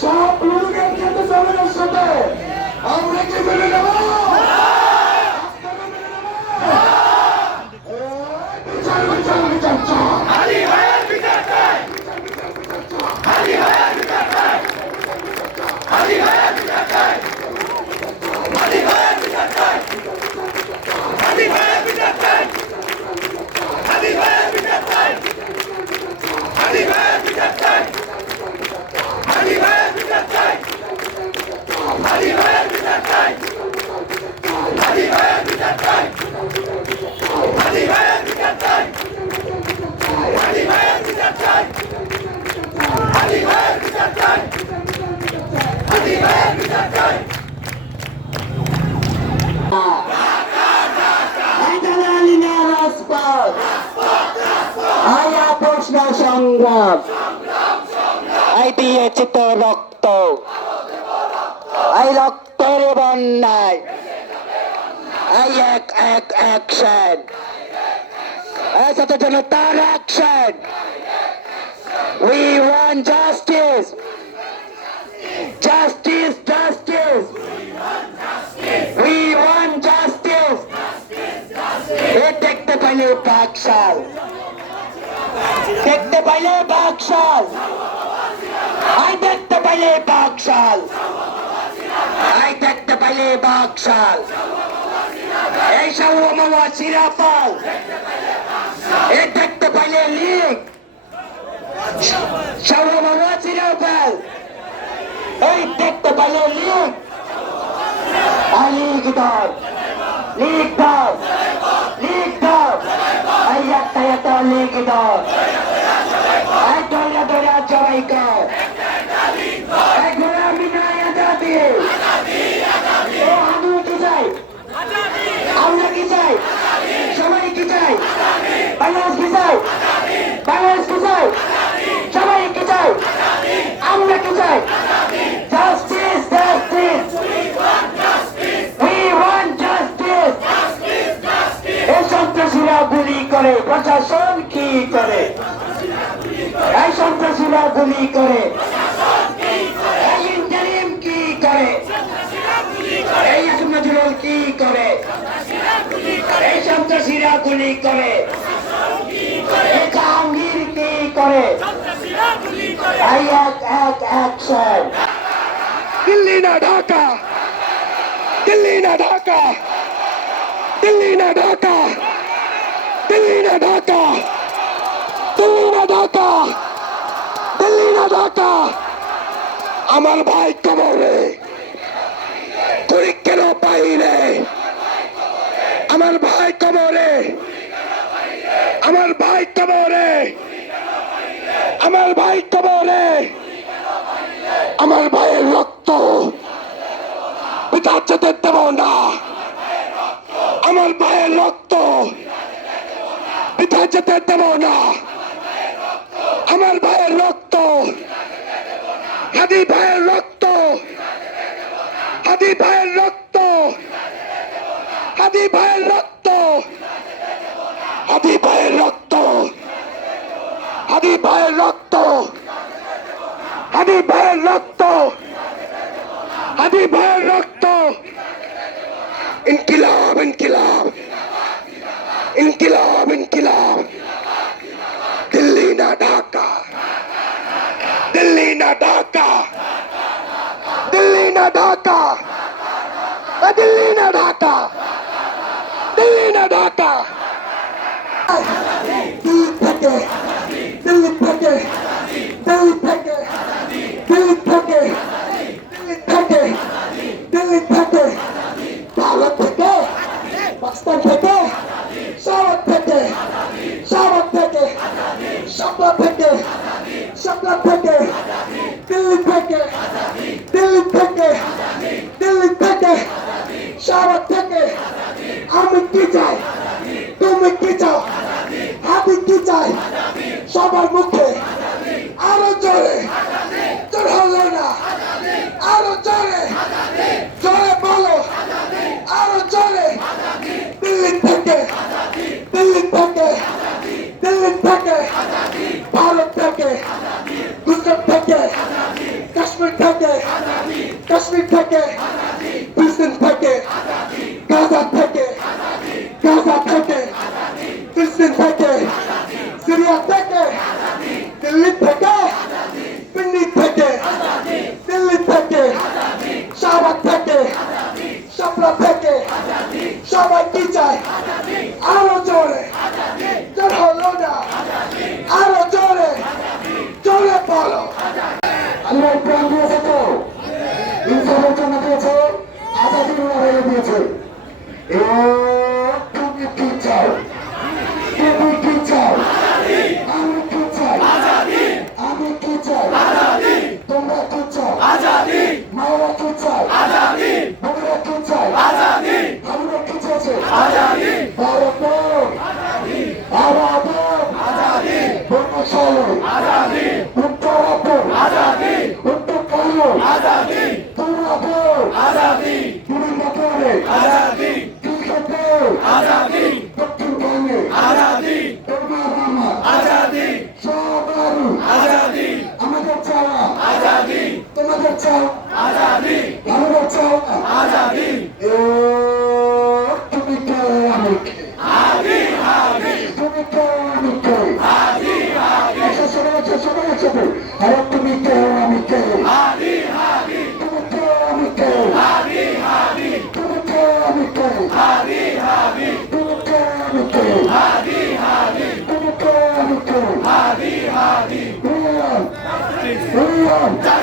সব লোকের খেলতেছে আমাদের সাথে, আমরা কি মেনে নেব? সংগ্রাম আই দিয়েছি তো রক্ত, আই রক্তের বন্যায়, আই এক এক অ্যাকশন, আই ছাত্র জনতার action. We want justice, justice, justice. We want justice. এ দেখতে পাইলে বাকশাল, দেখতে পাইলে বাকশাল, আই দেখতে পাইলে বাকশাল, আই দেখতে পাইলে বাকশাল। এই সাউমা সিরাফাল, এ দেখতে পাইলে লীগ, সাউমা সিরাফাল, এই দেখতে পাইলে লীগ। আই লীগ ধর, লীগ ধর, লীগ ধর, আই একটা একটা লীগ ধর, আই ধরে ধরে জয় কর, আই গোলামি নাই আজাদি। ও আমি কি চাই, আমরা কি চাই, সবাই কি চাই, বাংলাদেশ কি চাই, বাংলাদেশ কি চাই, সবাই কি চাই, আমরা কি চাই? Justice, justice, we want justice. এই সন্ত্রাসীরা গুলি করে, প্রশাসন কি করে? এই সন্ত্রাসীরা গুলি করে, এই ইন্টারিম কি করে? এই নজরুল কি করে? এই সন্ত্রাসীরা গুলি করে, এই জাহাঙ্গীর কি করে? এই এক এক অ্যাকশন। দিল্লি না ঢাকা, দিল্লি না ঢাকা, দিল্লি না ঢাকা, দিল্লি না ঢাকা, দিল্লি না ঢাকা, দিল্লি না ঢাকা। আমার ভাই কবরে, তুই কেন বাইরে? আমার ভাই কবরে, আমার ভাই কবরে, আমার ভাই কবরে, আমার ভাইয়ের রক্ত পিতা যেতে দেব না, আমার ভাইয়ের রক্ত পিতা যেতে দেব না, আমার ভাইয়ের রক্ত, হাদি ভাইয়ের রক্ত, হাদি ভাইয়ের রক্ত, হাদি ভাইয়ের রক্ত, হাদি ভাইয়ের রক্ত, হাদি ভাইয়ের রক্ত, হাদি ভাইয়ের রক্ত, হাদি ভাইয়ের রক্ত। ইনকিলাব, ইনকিলাব, ইনকিলাব, ইনকিলাব। দিল্লি না ঢাকা, দিল্লি না ঢাকা, দিল্লি না ঢাকা, দিল্লি না ঢাকা, দিল্লি না ঢাকা। দিল্লি থেকে, দিল্লি থেকে, দিল্লি থেকে, দিল্লি থেকে, দিল্লি থেকে, দিল্লি থেকে, ভারত থেকে, পাকিস্তান থেকে, সাউথ থেকে, সাউথ থেকে, শাপলা থেকে, শাপলা থেকে, দিল্লি থেকে, দিল্লি থেকে, দিল্লি থেকে, সাউথ থেকে আমি কি চাই, তুমি কি চাও, আমি কি চাই, সবার মুখে আরো জোরে, জোর হলো না, আরো জোরে, জোরে বলো, আরো জোরে। দিল্লি থেকে, দিল্লি থেকে, দিল্লি থেকে, ভারত থেকে, গুজরাট থেকে, কাশ্মীর থেকে, কাশ্মীর থেকে, ফিলিস্তিন থেকে, গাজা থেকে, গাজা থেকে, ফিলিস্তিন থেকে, সিরিয়া থেকে, দিল্লি থেকে, পিন্ডি থেকে, দিল্লি থেকে, শাহবাগ থেকে, শাপলা থেকে, সবাই কি চায়, আরো জোরে, জোর হলো না, আরো জোরে, জোরে বলো। আল্লাহ প্রাণ দিয়েছে তো, ইনসাফের জন্য দিয়েছে, আজাদির লড়াইয়ে দিয়েছে। এ তুমি কি চাও, তুমি কি চাও, আমি কি চাই, আমি কি চাই, তোমরা কি চাও, মায়েরা কি চাই, বোনেরা কি চাই, আমরা কি চাইছে, ভারত আবাদ বর্ণশালী উত্তরাপর উত্তরকালো দুরাপর বিভিন্ন পরে কৃষকে দক্ষিণ গানে আমাদের চাওয়া তোমাদের চাওয়া আমাদের চাওয়া তুমি কে আমি কে, তুমি কে আমি কে, সবাই একসাথে, আরে তুমি কে আমি কে, তুমি কে আমি কে, তুমি কে আমি কে, তুমি কে আমি কে, তুমি কে আমি কে,